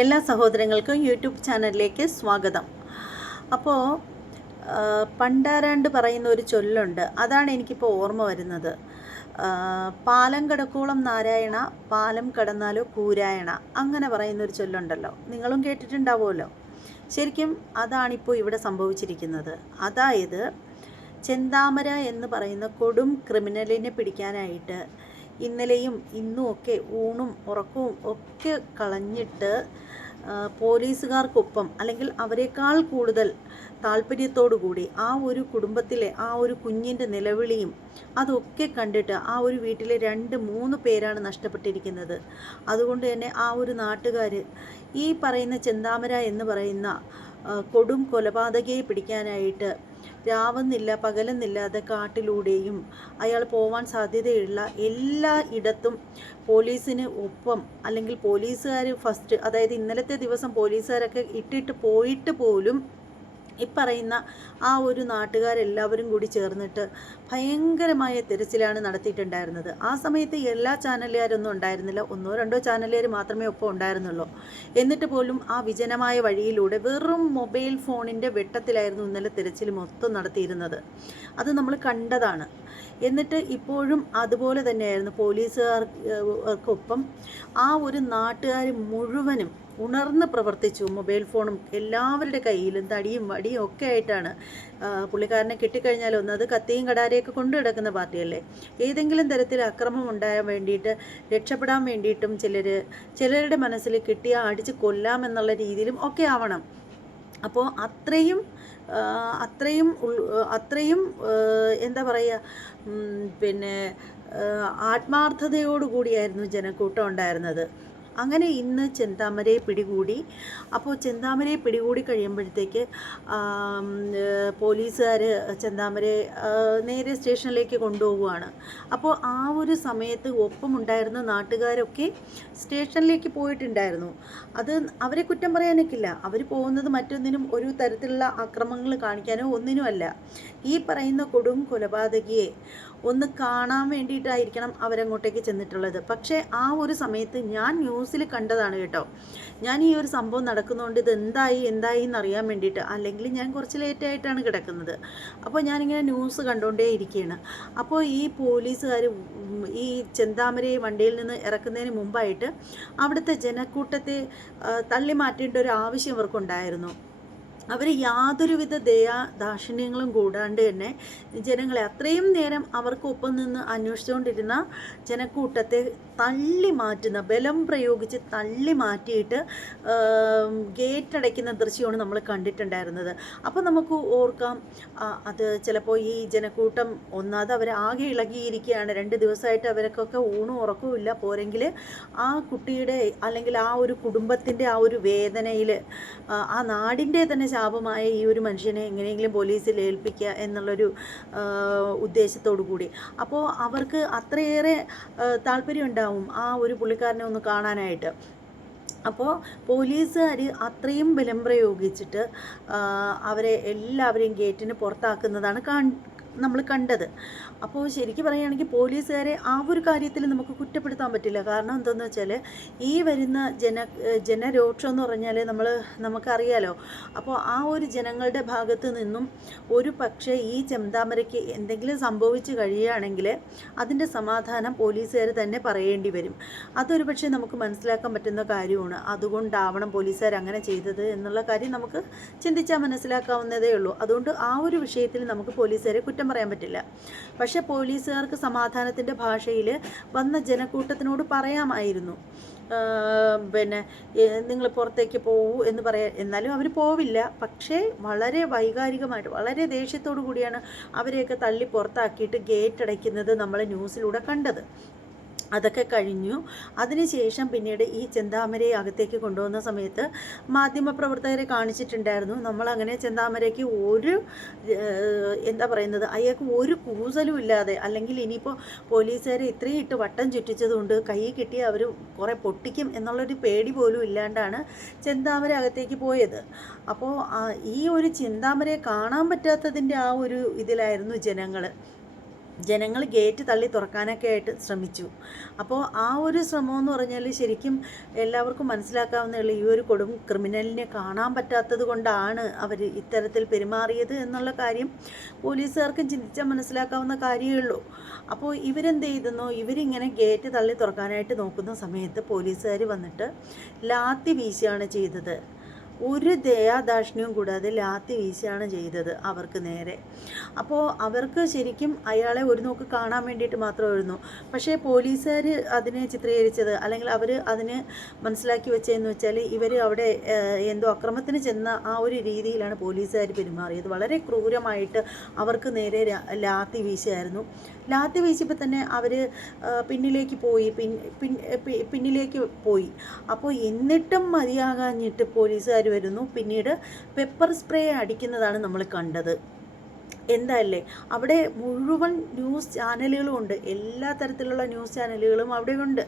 എല്ലാ സഹോദരങ്ങൾക്കും യൂട്യൂബ് ചാനലിലേക്ക് സ്വാഗതം. അപ്പോൾ പണ്ടാരാണ്ട് പറയുന്ന ഒരു ചൊല്ലുണ്ട്, അതാണ് എനിക്കിപ്പോൾ ഓർമ്മ വരുന്നത്. പാലം കടക്കോളം നാരായണ, പാലം കടന്നാലോ കൂരായണ, അങ്ങനെ പറയുന്നൊരു ചൊല്ലുണ്ടല്ലോ, നിങ്ങളും കേട്ടിട്ടുണ്ടാവുമല്ലോ. ശരിക്കും അതാണിപ്പോൾ ഇവിടെ സംഭവിച്ചിരിക്കുന്നത്. അതായത് ചെന്താമര എന്ന് പറയുന്ന കൊടും ക്രിമിനലിനെ പിടിക്കാനായിട്ട് ഇന്നലെയും ഇന്നും ഒക്കെ ഊണും ഉറക്കവും ഒക്കെ കളഞ്ഞിട്ട് പോലീസുകാർക്കൊപ്പം അല്ലെങ്കിൽ അവരെക്കാൾ കൂടുതൽ താല്പര്യത്തോടു കൂടി ആ ഒരു കുടുംബത്തിലെ ആ ഒരു കുഞ്ഞിൻ്റെ നിലവിളിയും അതൊക്കെ കണ്ടിട്ട് ആ ഒരു വീട്ടിലെ 2-3 പേരാണ് നഷ്ടപ്പെട്ടിരിക്കുന്നത്. അതുകൊണ്ട് തന്നെ ആ ഒരു നാട്ടുകാർ ഈ പറയുന്ന ചെന്താമര എന്ന് പറയുന്ന കൊടും കൊലപാതകയെ പിടിക്കാനായിട്ട് രാവെന്നില്ല പകലെന്നില്ലാതെ കാട്ടിലൂടെയും അയാൾ പോവാൻ സാധ്യതയുള്ള എല്ലാ ഇടത്തും പോലീസിന് ഒപ്പം അല്ലെങ്കിൽ പോലീസുകാർ ഫസ്റ്റ്, അതായത് ഇന്നലത്തെ ദിവസം പോലീസുകാരൊക്കെ ഇട്ടിട്ട് പോയിട്ട് പോലും ഈ പറയുന്ന ആ ഒരു നാട്ടുകാരെല്ലാവരും കൂടി ചേർന്നിട്ട് ഭയങ്കരമായ തിരച്ചിലാണ് നടത്തിയിട്ടുണ്ടായിരുന്നത്. ആ സമയത്ത് എല്ലാ ചാനലുകാരൊന്നും ഉണ്ടായിരുന്നില്ല, 1-2 ചാനലുകാർ മാത്രമേ ഒപ്പം ഉണ്ടായിരുന്നുള്ളൂ. എന്നിട്ട് പോലും ആ വിജനമായ വഴിയിലൂടെ വെറും മൊബൈൽ ഫോണിൻ്റെ വെട്ടത്തിലായിരുന്നു ഇന്നലെ തിരച്ചിൽ മൊത്തം നടത്തിയിരുന്നത്. അത് നമ്മൾ കണ്ടതാണ്. എന്നിട്ട് ഇപ്പോഴും അതുപോലെ തന്നെയായിരുന്നു പോലീസുകാർക്കൊപ്പം ആ ഒരു നാട്ടുകാർ മുഴുവനും ഉണർന്ന് പ്രവർത്തിച്ചു. മൊബൈൽ ഫോണും എല്ലാവരുടെ കയ്യിലും തടിയും വടിയും ഒക്കെ ആയിട്ടാണ്. പുള്ളിക്കാരനെ കിട്ടിക്കഴിഞ്ഞാൽ ഒന്നത് കത്തിയും കടാരയൊക്കെ കൊണ്ടു കിടക്കുന്ന പാർട്ടിയല്ലേ. ഏതെങ്കിലും തരത്തിൽ അക്രമം ഉണ്ടാകാൻ വേണ്ടിയിട്ട് രക്ഷപ്പെടാൻ വേണ്ടിയിട്ടും ചിലരുടെ മനസ്സിൽ കിട്ടിയാൽ അടിച്ച് കൊല്ലാമെന്നുള്ള രീതിയിലും ഒക്കെ ആവണം. അപ്പോൾ അത്രയും എന്താ പറയുക, ആത്മാർത്ഥതയോടുകൂടിയായിരുന്നു ജനക്കൂട്ടം ഉണ്ടായിരുന്നത്. അങ്ങനെ ഇന്ന് ചെന്താമരയെ പിടികൂടി. അപ്പോൾ ചെന്താമരയെ പിടികൂടി കഴിയുമ്പോഴത്തേക്ക് പോലീസുകാർ ചെന്താമരയെ നേരെ സ്റ്റേഷനിലേക്ക് കൊണ്ടുപോവുകയാണ്. അപ്പോൾ ആ ഒരു സമയത്ത് ഒപ്പമുണ്ടായിരുന്ന നാട്ടുകാരൊക്കെ സ്റ്റേഷനിലേക്ക് പോയിട്ടുണ്ടായിരുന്നു. അത് അവരെ കുറ്റം പറയാനൊക്കില്ല. അവർ പോകുന്നത് മറ്റൊന്നിനും ഒരു തരത്തിലുള്ള അക്രമങ്ങൾ കാണിക്കാനോ ഒന്നിനുമല്ല. ഈ പറയുന്ന കൊടും കൊലപാതകിയെ ഒന്ന് കാണാൻ വേണ്ടിയിട്ടായിരിക്കണം അവരങ്ങോട്ടേക്ക് ചെന്നിട്ടുള്ളത്. പക്ഷേ ആ ഒരു സമയത്ത് ഞാൻ ന്യൂസിൽ കണ്ടതാണ് കേട്ടോ. ഞാൻ ഈ ഒരു സംഭവം നടക്കുന്നതുകൊണ്ട് ഇത് എന്തായി എന്നറിയാൻ വേണ്ടിയിട്ട്, അല്ലെങ്കിൽ ഞാൻ കുറച്ച് ലേറ്റായിട്ടാണ് കിടക്കുന്നത്. അപ്പോൾ ഞാനിങ്ങനെ ന്യൂസ് കണ്ടുകൊണ്ടേ ഇരിക്കുകയാണ്. അപ്പോൾ ഈ പോലീസുകാർ ഈ ചെന്താമരയെ വണ്ടിയിൽ നിന്ന് ഇറക്കുന്നതിന് മുമ്പായിട്ട് അവിടുത്തെ ജനക്കൂട്ടത്തെ തള്ളി മാറ്റേണ്ട ഒരു ആവശ്യം അവർക്കുണ്ടായിരുന്നു. അവർ യാതൊരുവിധ ദാക്ഷിണ്യങ്ങളും കൂടാണ്ട് തന്നെ ജനങ്ങളെ അത്രയും നേരം അവർക്കൊപ്പം നിന്ന് അന്വേഷിച്ചുകൊണ്ടിരുന്ന ജനക്കൂട്ടത്തെ തള്ളി മാറ്റുന്ന, ബലം പ്രയോഗിച്ച് തള്ളി മാറ്റിയിട്ട് ഗേറ്റ് അടയ്ക്കുന്ന ദൃശ്യമാണ് നമ്മൾ കണ്ടിട്ടുണ്ടായിരുന്നത്. അപ്പോൾ നമുക്ക് ഓർക്കാം, അത് ചിലപ്പോൾ ഈ ജനക്കൂട്ടം ഒന്നാമത് അവർ ആകെ ഇളകിയിരിക്കുകയാണ്. 2 ദിവസമായിട്ട് അവർക്കൊക്കെ ഊണും ഉറക്കവും ഇല്ല. പോരെങ്കിൽ ആ കുട്ടിയുടെ അല്ലെങ്കിൽ ആ ഒരു കുടുംബത്തിൻ്റെ ആ ഒരു വേദനയിൽ ആ നാടിൻ്റെ തന്നെ ശാപമായ ഈ ഒരു മനുഷ്യനെ എങ്ങനെയെങ്കിലും പോലീസിൽ ഏൽപ്പിക്കുക എന്നുള്ളൊരു ഉദ്ദേശത്തോടു കൂടി. അപ്പോൾ അവർക്ക് അത്രയേറെ താല്പര്യം ഉണ്ടാവും ആ ഒരു പുള്ളിക്കാരനെ ഒന്ന് കാണാനായിട്ട്. അപ്പോൾ പോലീസുകാർ അത്രയും ബലം പ്രയോഗിച്ചിട്ട് അവരെ എല്ലാവരെയും ഗേറ്റിന് പുറത്താക്കുന്നതാണ് നമ്മൾ കണ്ടത്. അപ്പോൾ ശരിക്കും പറയുകയാണെങ്കിൽ പോലീസുകാരെ ആ ഒരു കാര്യത്തിൽ നമുക്ക് കുറ്റപ്പെടുത്താൻ പറ്റില്ല. കാരണം എന്താണെന്ന് വെച്ചാൽ ഈ വരുന്ന ജനരോക്ഷം എന്ന് പറഞ്ഞാൽ നമുക്കറിയാലോ. അപ്പോൾ ആ ഒരു ജനങ്ങളുടെ ഭാഗത്ത് നിന്നും ഒരു പക്ഷേ ഈ ചെന്താമരയ്ക്ക് എന്തെങ്കിലും സംഭവിച്ചു കഴിയുകയാണെങ്കിൽ അതിൻ്റെ സമാധാനം പോലീസുകാർ തന്നെ പറയേണ്ടി വരും. അതൊരു പക്ഷേ നമുക്ക് മനസ്സിലാക്കാൻ പറ്റുന്ന കാര്യമാണ്. അതുകൊണ്ടാവണം പോലീസുകാർ അങ്ങനെ ചെയ്തത് എന്നുള്ള കാര്യം നമുക്ക് ചിന്തിച്ചാൽ മനസ്സിലാക്കാവുന്നതേ ഉള്ളൂ. അതുകൊണ്ട് ആ ഒരു വിഷയത്തിൽ നമുക്ക് പോലീസുകാരെ കുറ്റം പറയാൻ പറ്റില്ല. പക്ഷേ പോലീസുകാർക്ക് സമാധാനത്തിൻ്റെ ഭാഷയിൽ വന്ന ജനക്കൂട്ടത്തിനോട് പറയാമായിരുന്നു, നിങ്ങൾ പുറത്തേക്ക് പോകൂ എന്ന് പറയാൻ. എന്നാലും അവർ പോവില്ല. പക്ഷേ വളരെ വൈകാരികമായിട്ട് വളരെ ദേഷ്യത്തോടു കൂടിയാണ് അവരെയൊക്കെ തള്ളി പുറത്താക്കിയിട്ട് ഗേറ്റ് അടയ്ക്കുന്നത് നമ്മൾ ന്യൂസിലൂടെ കണ്ടത്. അതൊക്കെ കഴിഞ്ഞു. അതിനുശേഷം പിന്നീട് ഈ ചെന്താമരയെ അകത്തേക്ക് കൊണ്ടുവന്ന സമയത്ത് മാധ്യമപ്രവർത്തകരെ കാണിച്ചിട്ടുണ്ടായിരുന്നു. നമ്മളങ്ങനെ ചെന്താമരയ്ക്ക് അയാൾക്ക് ഒരു കൂസലും ഇല്ലാതെ, അല്ലെങ്കിൽ ഇനിയിപ്പോൾ പോലീസുകാരെ ഇത്രയും ഇട്ട് വട്ടം ചുറ്റിച്ചതുകൊണ്ട് കൈ കിട്ടി അവർ കുറേ പൊട്ടിക്കും എന്നുള്ളൊരു പേടി പോലും ഇല്ലാണ്ടാണ് ചെന്താമര അകത്തേക്ക് പോയത്. അപ്പോൾ ഈ ഒരു ചെന്താമരയെ കാണാൻ പറ്റാത്തതിൻ്റെ ആ ഒരു ഇതിലായിരുന്നു ജനങ്ങൾ. ജനങ്ങൾ ഗേറ്റ് തള്ളി തുറക്കാനൊക്കെ ആയിട്ട് ശ്രമിച്ചു. അപ്പോൾ ആ ഒരു ശ്രമം എന്ന് പറഞ്ഞാൽ ശരിക്കും എല്ലാവർക്കും മനസ്സിലാക്കാവുന്നതേ ഈ ഒരു കൊടും ക്രിമിനലിനെ കാണാൻ പറ്റാത്തത് കൊണ്ടാണ് അവർ ഇത്തരത്തിൽ പെരുമാറിയത് എന്നുള്ള കാര്യം പോലീസുകാർക്കും ചിന്തിച്ചാൽ മനസ്സിലാക്കാവുന്ന കാര്യമേ ഉള്ളൂ. അപ്പോൾ ഇവരെന്ത് ചെയ്തെന്നോ, ഇവരിങ്ങനെ ഗേറ്റ് തള്ളി തുറക്കാനായിട്ട് നോക്കുന്ന സമയത്ത് പോലീസുകാർ വന്നിട്ട് ലാത്തി വീശുകയാണ് ചെയ്തത്. ഒരു ദയാദാക്ഷിണ്യവും കൂടാതെ ലാത്തി വീശുകയാണ് ചെയ്തത് അവർക്ക് നേരെ. അപ്പോൾ അവർക്ക് ശരിക്കും അയാളെ ഒരു നോക്ക് കാണാൻ വേണ്ടിയിട്ട് മാത്രമായിരുന്നു. പക്ഷേ പോലീസുകാർ അതിനെ ചിത്രീകരിച്ചത്, അല്ലെങ്കിൽ അവർ അതിന് മനസ്സിലാക്കി വെച്ചതെന്ന് വെച്ചാൽ ഇവർ അവിടെ എന്തോ അക്രമത്തിന് ചെന്ന ആ ഒരു രീതിയിലാണ് പോലീസുകാർ പെരുമാറിയത്. വളരെ ക്രൂരമായിട്ട് അവർക്ക് നേരെ ലാത്തി വീശുമായിരുന്നു. ലാത്തി വീശിയപ്പോൾ തന്നെ അവർ പിന്നിലേക്ക് പോയി. അപ്പോൾ എന്നിട്ടും മതിയാകാഞ്ഞിട്ട് പോലീസുകാർ വരുന്നു. പിന്നീട് പെപ്പർ സ്പ്രേ അടിക്കുന്നതാണ് നമ്മൾ കണ്ടത്. എന്താല്ലേ, അവിടെ മുഴുവൻ ന്യൂസ് ചാനലുകളും ഉണ്ട്, എല്ലാ തരത്തിലുള്ള ന്യൂസ് ചാനലുകളും അവിടെ ഉണ്ട്.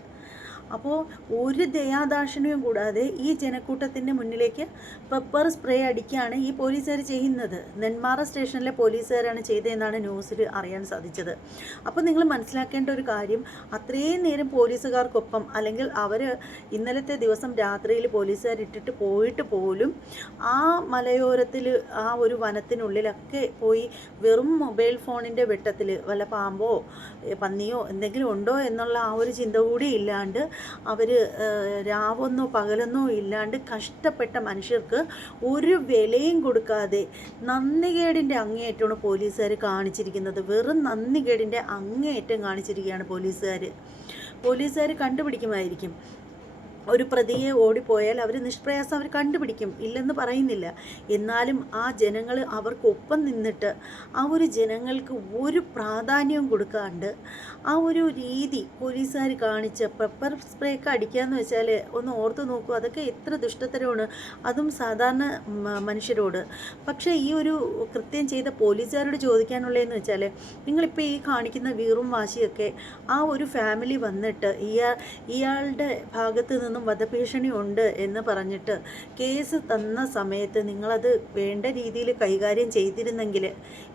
അപ്പോൾ ഒരു ദയാദാക്ഷിണ്യവും കൂടാതെ ഈ ജനക്കൂട്ടത്തിൻ്റെ മുന്നിലേക്ക് പെപ്പർ സ്പ്രേ അടിക്കുകയാണ് ഈ പോലീസുകാർ ചെയ്യുന്നത്. നെന്മാറ സ്റ്റേഷനിലെ പോലീസുകാരാണ് ചെയ്തതെന്നാണ് ന്യൂസിൽ അറിയാൻ സാധിച്ചത്. അപ്പോൾ നിങ്ങൾ മനസ്സിലാക്കേണ്ട ഒരു കാര്യം, അത്രയും നേരം പോലീസുകാർക്കൊപ്പം, അല്ലെങ്കിൽ അവർ ഇന്നലത്തെ ദിവസം രാത്രിയിൽ പോലീസുകാർ ഇട്ടിട്ട് പോയിട്ട് പോലും ആ മലയോരത്തിൽ ആ ഒരു വനത്തിനുള്ളിലൊക്കെ പോയി വെറും മൊബൈൽ ഫോണിൻ്റെ വെട്ടത്തിൽ വല്ല പാമ്പോ പന്നിയോ എന്തെങ്കിലും ഉണ്ടോ എന്നുള്ള ആ ഒരു ചിന്ത കൂടി ഇല്ലാണ്ട് അവർ രാവൊന്നോ പകലൊന്നോ ഇല്ലാണ്ട് കഷ്ടപ്പെട്ട മനുഷ്യർക്ക് ഒരു വിലയും കൊടുക്കാതെ നന്ദികേടിൻ്റെ അങ്ങേയറ്റമാണ് പോലീസുകാർ കാണിച്ചിരിക്കുന്നത്. വെറും നന്ദികേടിൻ്റെ അങ്ങേയറ്റം കാണിച്ചിരിക്കുകയാണ് പോലീസുകാർ കണ്ടുപിടിക്കുമായിരിക്കും. ഒരു പ്രതിയെ ഓടിപ്പോയാൽ അവർ നിഷ്പ്രയാസം അവർ കണ്ടുപിടിക്കും, ഇല്ലെന്ന് പറയുന്നില്ല. എന്നാലും ആ ജനങ്ങൾ അവർക്കൊപ്പം നിന്നിട്ട് ആ ഒരു ജനങ്ങൾക്ക് ഒരു പ്രാധാന്യവും കൊടുക്കാണ്ട് ആ ഒരു രീതി പോലീസുകാർ കാണിച്ച പെപ്പർ സ്പ്രേ ഒക്കെ അടിക്കാന്ന് വെച്ചാൽ ഒന്ന് ഓർത്ത് നോക്കൂ, അതൊക്കെ എത്ര ദുഷ്ടത്തരമാണ്, അതും സാധാരണ മനുഷ്യരോട്. പക്ഷേ ഈ ഒരു കൃത്യം ചെയ്ത പോലീസുകാരോട് ചോദിക്കാനുള്ളതെന്ന് വെച്ചാൽ, നിങ്ങളിപ്പോൾ ഈ കാണിക്കുന്ന വീറും വാശിയൊക്കെ ആ ഒരു ഫാമിലി വന്നിട്ട് ഇയാളുടെ ഭാഗത്ത് നിന്നും വധഭീഷണി ഉണ്ട് എന്ന് പറഞ്ഞിട്ട് കേസ് തന്ന സമയത്ത് നിങ്ങളത് വേണ്ട രീതിയിൽ കൈകാര്യം ചെയ്തിരുന്നെങ്കിൽ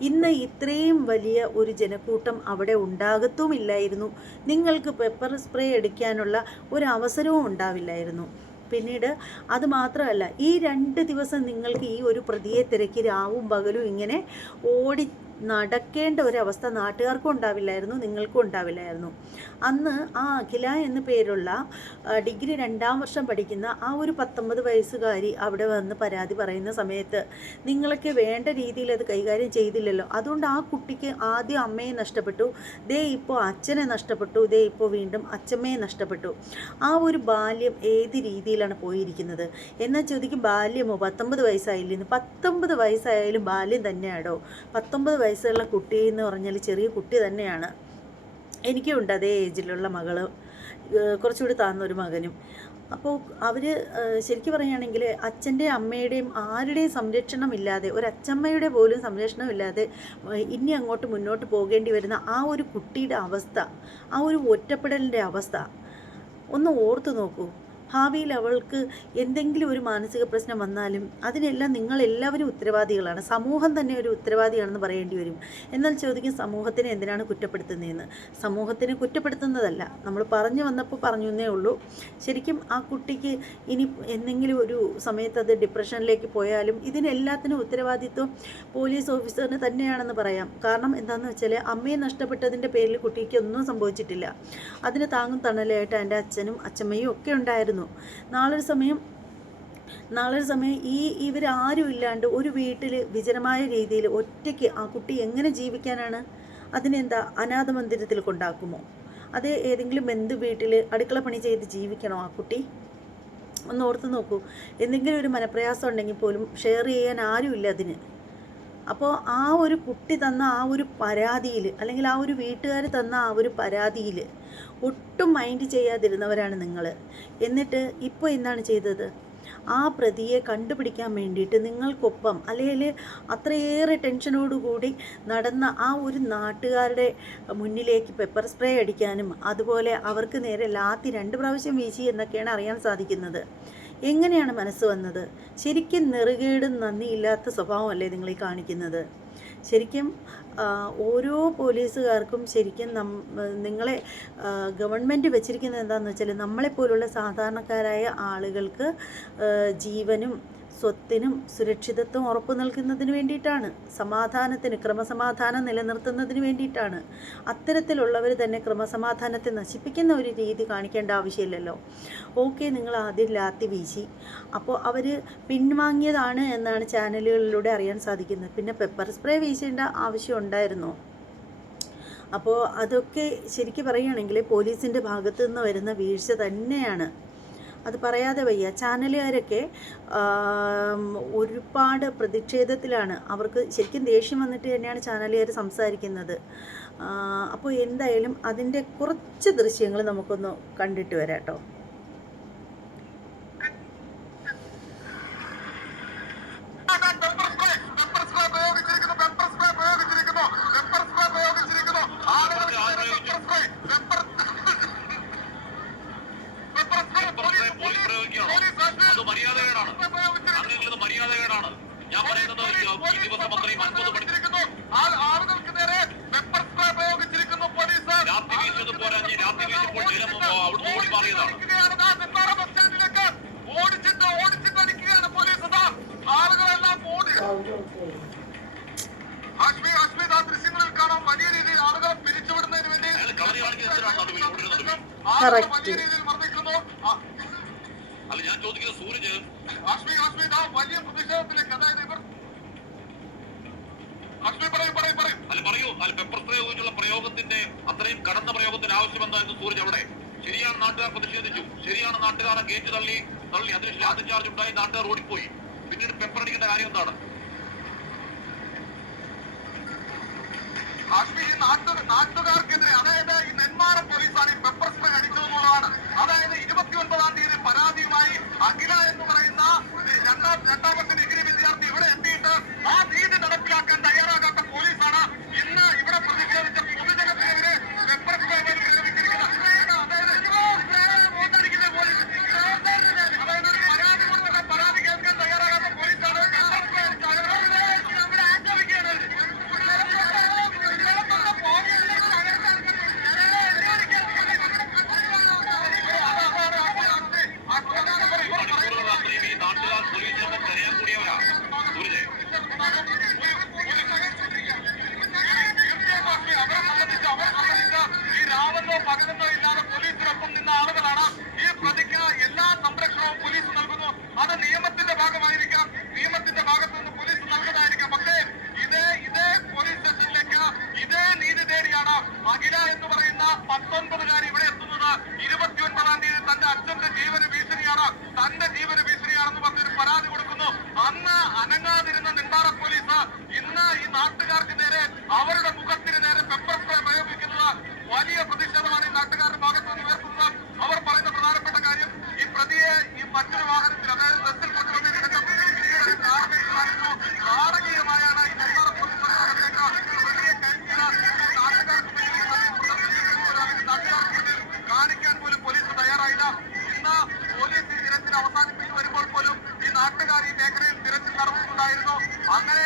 ഇന്ന് ഇത്രയും വലിയ ഒരു ജനക്കൂട്ടം അവിടെ ഉണ്ടാകത്തുമില്ലായിരുന്നു. നിങ്ങൾക്ക് പെപ്പർ സ്പ്രേ അടിക്കാനുള്ള ഒരു അവസരവും ഉണ്ടാവില്ലായിരുന്നു. പിന്നീട് അത് മാത്രമല്ല, ഈ 2 ദിവസം നിങ്ങൾക്ക് ഈ ഒരു പ്രതിയെ തിരക്കി രാവും പകലും ഇങ്ങനെ ഓടി നടക്കേണ്ട ഒരവസ്ഥ നാട്ടുകാർക്കും ഉണ്ടാവില്ലായിരുന്നു, നിങ്ങൾക്കും ഉണ്ടാവില്ലായിരുന്നു. അന്ന് ആ അഖില എന്നു പേരുള്ള ഡിഗ്രി 2ാം വർഷം പഠിക്കുന്ന ആ ഒരു 19 വയസ്സുകാരി അവിടെ വന്ന് പരാതി പറയുന്ന സമയത്ത് നിങ്ങളൊക്കെ വേണ്ട രീതിയിൽ അത് കൈകാര്യം ചെയ്തില്ലല്ലോ. അതുകൊണ്ട് ആ കുട്ടിക്ക് ആദ്യം അമ്മയെ നഷ്ടപ്പെട്ടു, ദേ ഇപ്പോൾ അച്ഛനെ നഷ്ടപ്പെട്ടു, ദേ ഇപ്പോൾ വീണ്ടും അച്ഛമ്മയെ നഷ്ടപ്പെട്ടു. ആ ഒരു ബാല്യം ഏത് രീതിയിലാണ് പോയിരിക്കുന്നത് എന്നാൽ ചോദിക്കും, ബാല്യമോ 19 വയസ്സായില്ലെന്ന്. 19 വയസ്സായാലും ബാല്യം തന്നെയാണോ? 19 വയസ്സുള്ള കുട്ടി എന്ന് പറഞ്ഞാൽ ചെറിയ കുട്ടി തന്നെയാണ്. എനിക്കുണ്ട് അതേ ഏജിലുള്ള മകള്, കുറച്ചുകൂടി താഴ്ന്നൊരു മകനും. അപ്പോൾ അവർ ശരിക്കും പറയുകയാണെങ്കിൽ അച്ഛൻ്റെയും അമ്മയുടെയും ആരുടെയും സംരക്ഷണമില്ലാതെ, ഒരച്ഛമ്മയുടെ പോലും സംരക്ഷണമില്ലാതെ ഇനി അങ്ങോട്ട് മുന്നോട്ട് പോകേണ്ടി വരുന്ന ആ ഒരു കുട്ടിയുടെ അവസ്ഥ, ആ ഒരു ഒറ്റപ്പെടലിൻ്റെ അവസ്ഥ ഒന്ന് ഓർത്തു നോക്കൂ. ഭാവിയിൽ അവൾക്ക് എന്തെങ്കിലും ഒരു മാനസിക പ്രശ്നം വന്നാലും അതിനെല്ലാം നിങ്ങളെല്ലാവരും ഉത്തരവാദികളാണ്, സമൂഹം തന്നെ ഒരു ഉത്തരവാദിയാണെന്ന് പറയേണ്ടി വരും. എന്നാൽ ചോദിക്കും, സമൂഹത്തിനെ എന്തിനാണ് കുറ്റപ്പെടുത്തുന്നതെന്ന്. സമൂഹത്തിനെ കുറ്റപ്പെടുത്തുന്നതല്ല, നമ്മൾ പറഞ്ഞു വന്നപ്പോൾ പറഞ്ഞു എന്നേ ഉള്ളൂ. ശരിക്കും ആ കുട്ടിക്ക് ഇനി എന്തെങ്കിലും ഒരു സമയത്ത് അത് ഡിപ്രഷനിലേക്ക് പോയാലും ഇതിനെല്ലാത്തിനും ഉത്തരവാദിത്വം പോലീസ് ഓഫീസറിന് തന്നെയാണെന്ന് പറയാം. കാരണം എന്താണെന്ന് വെച്ചാൽ അമ്മയെ നഷ്ടപ്പെട്ടതിൻ്റെ പേരിൽ കുട്ടിക്ക് ഒന്നും സംഭവിച്ചിട്ടില്ല. അതിന് താങ്ങും തണലായിട്ട് എൻ്റെ അച്ഛനും അച്ഛമ്മയും ഒക്കെ ഉണ്ടായിരുന്നു. നാളൊരു സമയം ഇവരാരും ഇല്ലാണ്ട് ഒരു വീട്ടിൽ വിജനമായ രീതിയിൽ ഒറ്റയ്ക്ക് ആ കുട്ടി എങ്ങനെ ജീവിക്കാനാണ്? അതിനെന്താ അനാഥ മന്ദിരത്തിൽ കൊണ്ടാക്കുമോ? അതേ ഏതെങ്കിലും ബന്ധു വീട്ടിൽ അടുക്കള പണി ചെയ്ത് ജീവിക്കണോ ആ കുട്ടി? ഒന്ന് ഓർത്ത് നോക്കൂ. എന്തെങ്കിലും ഒരു മനപ്രയാസം ഉണ്ടെങ്കിൽ പോലും ഷെയർ ചെയ്യാൻ ആരുമില്ല അതിന്. അപ്പോൾ ആ ഒരു കുട്ടി തന്ന ആ ഒരു പരാതിയിൽ, അല്ലെങ്കിൽ ആ ഒരു വീട്ടുകാർ തന്ന ആ ഒരു പരാതിയിൽ ഒട്ടും മൈൻഡ് ചെയ്യാതിരുന്നവരാണ് നിങ്ങൾ. എന്നിട്ട് ഇപ്പോൾ എന്താണ് ചെയ്തത്? ആ പ്രതിയെ കണ്ടുപിടിക്കാൻ വേണ്ടിയിട്ട് നിങ്ങൾക്കൊപ്പം, അല്ലെങ്കിൽ അത്രയേറെ ടെൻഷനോടുകൂടി നടന്ന ആ ഒരു നാട്ടുകാരുടെ മുന്നിലേക്ക് പെപ്പർ സ്പ്രേ അടിക്കാനും അതുപോലെ അവർക്ക് നേരെ ലാത്തി 2 പ്രാവശ്യം വീശി എന്നൊക്കെയാണ് അറിയാൻ സാധിക്കുന്നത്. എങ്ങനെയാണ് മനസ്സ് വന്നത്? ശരിക്കും നെറുകേടും നന്ദിയില്ലാത്ത സ്വഭാവമല്ലേ നിങ്ങൾ ഈ കാണിക്കുന്നത്? ശരിക്കും ഓരോ പോലീസുകാർക്കും ശരിക്കും നിങ്ങളെ ഗവൺമെൻറ് വെച്ചിരിക്കുന്നത് എന്താണെന്ന് വെച്ചാൽ നമ്മളെപ്പോലുള്ള സാധാരണക്കാരായ ആളുകൾക്ക് ജീവനും സ്വത്തിനും സുരക്ഷിതത്വം ഉറപ്പു നൽകുന്നതിന് വേണ്ടിയിട്ടാണ്, സമാധാനത്തിന്, ക്രമസമാധാനം നിലനിർത്തുന്നതിന് വേണ്ടിയിട്ടാണ്. അത്തരത്തിലുള്ളവർ തന്നെ ക്രമസമാധാനത്തെ നശിപ്പിക്കുന്ന ഒരു രീതി കാണിക്കേണ്ട ആവശ്യമില്ലല്ലോ. ഓക്കെ, നിങ്ങൾ ആദ്യം ലാത്തി വീശി, അപ്പോൾ അവർ പിൻവാങ്ങിയതാണ് എന്നാണ് ചാനലുകളിലൂടെ അറിയാൻ സാധിക്കുന്നത്. പിന്നെ പെപ്പർ സ്പ്രേ വീശേണ്ട ആവശ്യം ഉണ്ടായിരുന്നോ? അപ്പോൾ അതൊക്കെ ശരിക്കും പറയുകയാണെങ്കിൽ പോലീസിൻ്റെ ഭാഗത്തു നിന്ന് വരുന്ന വീഴ്ച തന്നെയാണ്. അത് പറയാതെ വയ്യ. ചാനലുകാരൊക്കെ ഒരുപാട് പ്രതിഷേധത്തിലാണ്. അവർക്ക് ശരിക്കും ദേഷ്യം വന്നിട്ട് തന്നെയാണ് ചാനലുകാർ സംസാരിക്കുന്നത്. അപ്പോൾ എന്തായാലും അതിൻ്റെ കുറച്ച് ദൃശ്യങ്ങൾ നമുക്കൊന്ന് കണ്ടിട്ട് വരാം കേട്ടോ. മര്യാദകേടാണ്. ഞാൻ പറയുന്നത് ഈ ദിവസം അത്രയും 50 പഠിച്ചിരിക്കുന്നു. ആളുകൾക്ക് നേരെ പെപ്പർ സ്പ്രേ പ്രയോഗിച്ചിരിക്കുന്നു പോലീസ്. രാത്രി വീശിയത് പോരാ, രാത്രി വീശിയപ്പോൾ അവിടുന്ന് ഓടി മാറിയതാണ്. ഓടിച്ചിട്ട് അടിക്കുകയാണ് പോലീസ്. ആളുകളെല്ലാം ഓടി. ഹാഷ്മി ആ ദൃശ്യങ്ങളിൽ കാണാം. വലിയ രീതിയിൽ ആളുകളെ പിരിച്ചുവിടുന്നതിന് വേണ്ടി കളറി കാണിക്കുന്നതിന് വലിയ രീതിയിൽ മർദ്ദിക്കുന്നു. അല്ല, ഞാൻ ചോദിക്കുന്നത് സൂരജ് ഹാഷ്മി വലിയ പ്രതിഷേധത്തിലേക്ക്, അതായത് ഇവർ പറയൂ. അല്ല, പെപ്പർ സ്പ്രേ ഉപയോഗിച്ചുള്ള പ്രയോഗത്തിന്റെ അത്രയും കടന്ന പ്രയോഗത്തിന് ആവശ്യം എന്തായിരുന്നു സൂരജ് അവിടെ? ശരിയാണ്, നാട്ടുകാർ പ്രതിഷേധിച്ചു. ശരിയാണ്, നാട്ടുകാരെ ഗേറ്റ് തള്ളി. അതിന് ലാത്തി ചാർജ് ഉണ്ടായി, നാട്ടുകാർ ഓടിപ്പോയി. പിന്നീട് പെപ്പർ അടിക്കേണ്ട കാര്യം എന്താണ്? നാട്ടുകാർക്കെതിരെ, അതായത് ഈ നെന്മാറ പോലീസാണ് ഈ പെപ്പർ സ്പ്രേ അടിച്ചതെന്നുള്ളതാണ്. അതായത് 29-ാം തീയതി പരാതിയുമായി അഖില എന്ന് പറയുന്ന രണ്ടാമത്തെ ഡിഗ്രി വിദ്യാർത്ഥി ഇവിടെ എത്തിയിട്ട് ആ നീതി നടപ്പിലാക്കാൻ തയ്യാറാകാത്ത പോലീസാണ് ഇന്ന് ഇവിടെ പ്രതിഷേധിച്ച പൊതുജനത്തിനെതിരെ പെപ്പർ സ്പ്രേ പ്രയോഗിച്ചിരിക്കുന്നത്. അതായത് പരാതി കൊടുത്ത പരാതി കേൾക്കാൻ തയ്യാറാകാത്ത പോലീസാണ് പകരുന്നോ ഇല്ലാതെ പോലീസിനൊപ്പം നിന്ന ആളുകളാണ്. ഈ പ്രതിക്ക് എല്ലാ സംരക്ഷണവും പോലീസ് നൽകുന്നു. അത് നിയമത്തിന്റെ ഭാഗമായിരിക്കാം, നിയമത്തിന്റെ ഭാഗത്തു നിന്ന് പോലീസ് നൽകുന്നതായിരിക്കാം. പക്ഷേ ഇതേ പോലീസ് സ്റ്റേഷനിലേക്ക് ഇതേ നീതി തേടിയാണ് അഖില എന്ന് പറയുന്ന 19-കാരി ഇവിടെ എത്തുന്നത്. 29-ാം തീയതി തന്റെ അച്ഛന്റെ ജീവന് ഭീഷണിയാണ്, തന്റെ ജീവന് ഭീഷണിയാണെന്ന് പറഞ്ഞൊരു പരാതി കൊടുക്കുന്നു. അന്ന് അനങ്ങാതിരുന്ന നെന്മാറ പോലീസ് ഇന്ന് ഈ നാട്ടുകാർക്ക് നേരെ, അവരുടെ മുഖത്തിന് നേരെ പെപ്പർ സ്പ്രേ പ്രയോഗിക്കുന്നത് വലിയ പ്രതിഷേധമാണ് ഈ നാട്ടുകാരുടെ ഭാഗത്ത് നിന്ന് ഉയർത്തുന്നത്. അവർ പറയുന്ന പ്രധാനപ്പെട്ട കാര്യം, ഈ പ്രതിയെ ഈ മറ്റൊരു വാഹനത്തിൽ, അതായത് ബസ്സിൽ കൊണ്ടുവന്നതിന് ശേഷം നാടകീയമായാണ് ഈ നെന്മാറ പോലീസ് പ്രതിയെ നാട്ടുകാർക്ക് കാണിക്കാൻ പോലും പോലീസ് തയ്യാറായില്ല. ഇന്ന് പോലീസ് ഈ തിരച്ചിൽ അവസാനിപ്പിച്ചു വരുമ്പോൾ പോലും ഈ നാട്ടുകാർ ഈ മേഖലയിൽ തിരച്ചിൽ നടത്തുന്നുണ്ടായിരുന്നു. അങ്ങനെ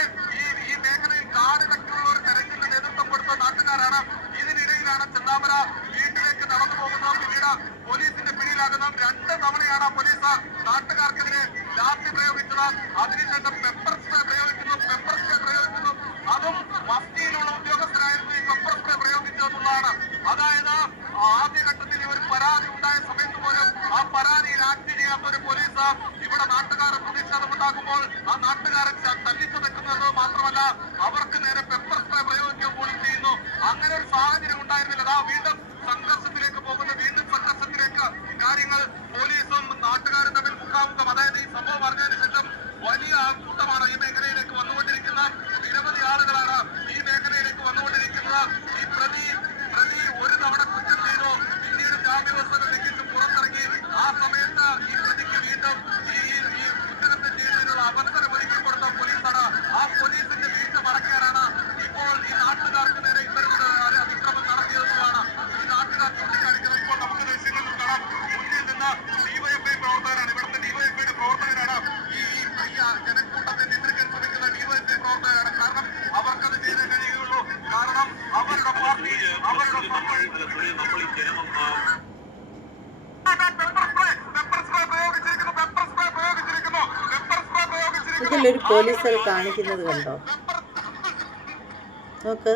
ഈ മേഖലയിൽ കാടിലൊക്കെയുള്ള ഒരു തെരച്ചിലിന് നേതൃത്വം കൊടുത്ത നാട്ടുകാരാണ്. ഇതിനിടയിലാണ് ചെന്താമര വീട്ടിലേക്ക് നടന്നു പോകുന്നത്. പിന്നീട് പോലീസിന്റെ പിടിയിലാകുന്ന 2 തവണയാണ് പോലീസ് നാട്ടുകാർക്കെതിരെ ലാത്തി പ്രയോഗിച്ചത്. അതിനുശേഷം പെപ്പർ സ്പ്രേ പ്രയോഗിക്കുന്നു. അതും മഫ്തിയിലുള്ള ഉദ്യോഗസ്ഥരായിരുന്നു ഈ പെപ്പർ സ്പ്രേ പ്രയോഗിച്ചതെന്നുള്ളതാണ്. അതായത് ആദ്യഘട്ടത്തിൽ ഒരു പരാതി ഉണ്ടായ സമയത്ത് പോലും ആ പരാതിയിൽ ആക്ട് ചെയ്യാത്ത ഒരു പോലീസ് ഇവിടെ നാട്ടുകാരെ പ്രതിഷേധമുണ്ടാകുമ്പോൾ ആ നാട്ടുകാരെ തല്ലിച്ചു നിൽക്കുന്നത് മാത്രമല്ല, അവർക്ക് നേരെ പെപ്പർ സ്പ്രേ പ്രയോഗിക്കുക പോലും ചെയ്യുന്നു. അങ്ങനെ ഒരു സാഹചര്യം ഉണ്ടായിരുന്നില്ല. അതാ വീണ്ടും സംഘർഷത്തിലേക്ക് പോകുന്നു. വീണ്ടും സംഘർഷത്തിലേക്ക് കാര്യങ്ങൾ പോലീസും നാട്ടുകാരും തമ്മിൽ മുഖാമുഖം. അതായത് ഈ സംഭവം അറിഞ്ഞതിന് ശേഷം വലിയ ആൾക്കൂട്ടമാണ് ഈ മേഖലയിലേക്ക് വന്നുകൊണ്ടിരിക്കുന്നത്. നിരവധി ആളുകളാണ് ഈ മേഖലയിലേക്ക് വന്നുകൊണ്ടിരിക്കുന്നത്. ഈ പ്രതി ഒരു തവണ കുറ്റം ചെയ്തു, പിന്നീട് ജാമ്യവ്യവസ്ഥ ലംഘിച്ച് പുറത്തിറങ്ങി. ആ സമയത്ത് ഈ പ്രതിക്ക് വീണ്ടും ഈ കുറ്റകൃത്യം ചെയ്യുന്നതിനുള്ള അവസരം ഒരുക്കി കൊടുത്ത പോലീസാണ്. ആ പോലീസിന്റെ വീഴ്ച മറയ്ക്കാനാണ് ഇപ്പോൾ ഈ നാട്ടുകാർക്ക് നേരെ ഇത്തരത്തിലുള്ള അതിക്രമം നടത്തിയതെന്നുള്ളതാണ് ഈ നാട്ടുകാർ ചൂണ്ടിക്കാണിക്കുന്നത്. ഇപ്പോൾ നമുക്ക് ദൃശ്യങ്ങളിൽ കാണാം, മുന്നിൽ നിന്ന് ഡിവൈഎഫ്ഐ പ്രവർത്തകരാണ്, ഇവിടുത്തെ ഡിവൈഎഫ്ഐയുടെ പ്രവർത്തകരാണ് ഈ ജനക്കൂട്ടത്തെ നിയന്ത്രിക്കാൻ ശ്രമിക്കുന്ന ഡിവൈഎഫ്ഐ പ്രവർത്തകരാണ്. കാരണം അവർക്കത് ഇതിലൊരു പോലീസുകാർ കാണിക്കുന്നത് കണ്ടോ? നോക്ക്,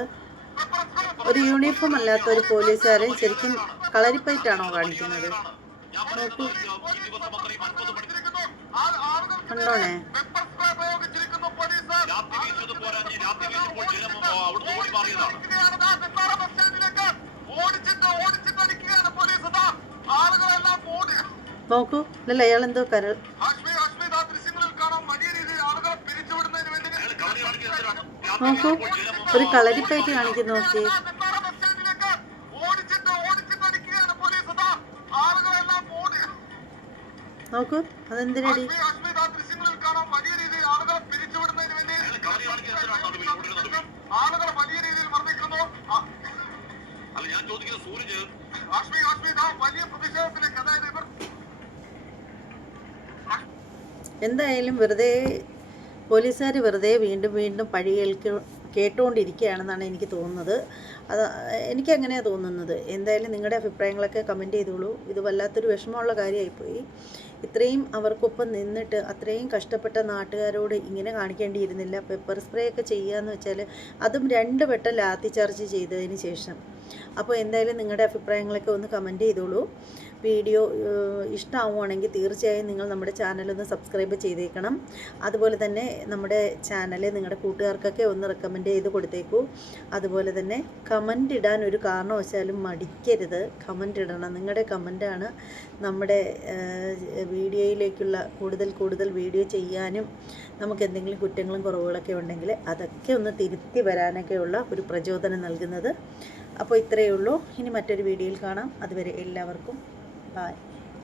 ഒരു യൂണിഫോം അല്ലാത്ത ഒരു പോലീസുകാരെ ശരിക്കും കളരിപ്പയറ്റാണോ കാണിക്കുന്നത്? നോക്കൂ, കണ്ടോണേ. നോക്കൂ, ഇല്ലല്ല, അയാളെന്തോ നോക്കൂ, ഒരു കളരിപ്പയറ്റ് കാണിക്കുന്നു. നോക്കി, നോക്കൂ, അതെന്തിനടി? എന്തായാലും വെറുതെ പോലീസുകാർ വെറുതെ വീണ്ടും വീണ്ടും പഴി കേട്ടുകൊണ്ടിരിക്കുകയാണെന്നാണ് എനിക്ക് തോന്നുന്നത്. അത് എനിക്കങ്ങനെയാണ് തോന്നുന്നത്. എന്തായാലും നിങ്ങളുടെ അഭിപ്രായങ്ങളൊക്കെ കമൻറ്റ് ചെയ്തോളൂ. ഇത് വല്ലാത്തൊരു വിഷമമുള്ള കാര്യമായിപ്പോയി. ഇത്രയും അവർക്കൊപ്പം നിന്നിട്ട് അത്രയും കഷ്ടപ്പെട്ട നാട്ടുകാരോട് ഇങ്ങനെ കാണിക്കേണ്ടിയിരുന്നില്ല. പെപ്പർ സ്പ്രേ ഒക്കെ ചെയ്യുകയെന്ന് വെച്ചാൽ അതും 2 വട്ടം ലാത്തി ചാർജ് ചെയ്തതിന് ശേഷം. അപ്പോൾ എന്തായാലും നിങ്ങളുടെ അഭിപ്രായങ്ങളൊക്കെ ഒന്ന് കമൻറ്റ് ചെയ്തോളൂ. വീഡിയോ ഇഷ്ടമാവുകയാണെങ്കിൽ തീർച്ചയായും നിങ്ങൾ നമ്മുടെ ചാനലൊന്ന് സബ്സ്ക്രൈബ് ചെയ്തേക്കണം. അതുപോലെ തന്നെ നമ്മുടെ ചാനൽ നിങ്ങളുടെ കൂട്ടുകാർക്കൊക്കെ ഒന്ന് റെക്കമെൻഡ് ചെയ്ത് കൊടുത്തേക്കൂ. അതുപോലെ തന്നെ കമൻ്റ് ഇടാൻ ഒരു കാരണവശാലും മടിക്കരുത്. കമൻ്റ് ഇടണം. നിങ്ങളുടെ കമൻ്റാണ് നമ്മുടെ വീഡിയോയിലേക്കുള്ള കൂടുതൽ വീഡിയോ ചെയ്യാനും നമുക്ക് എന്തെങ്കിലും കുറ്റങ്ങളും കുറവുകളൊക്കെ ഉണ്ടെങ്കിൽ അതൊക്കെ ഒന്ന് തിരുത്തി വരാനൊക്കെയുള്ള ഒരു പ്രചോദനം നൽകുന്നത്. അപ്പോൾ ഇത്രയേ ഉള്ളൂ. ഇനി മറ്റൊരു വീഡിയോയിൽ കാണാം. അതുവരെ എല്ലാവർക്കും ബൈ.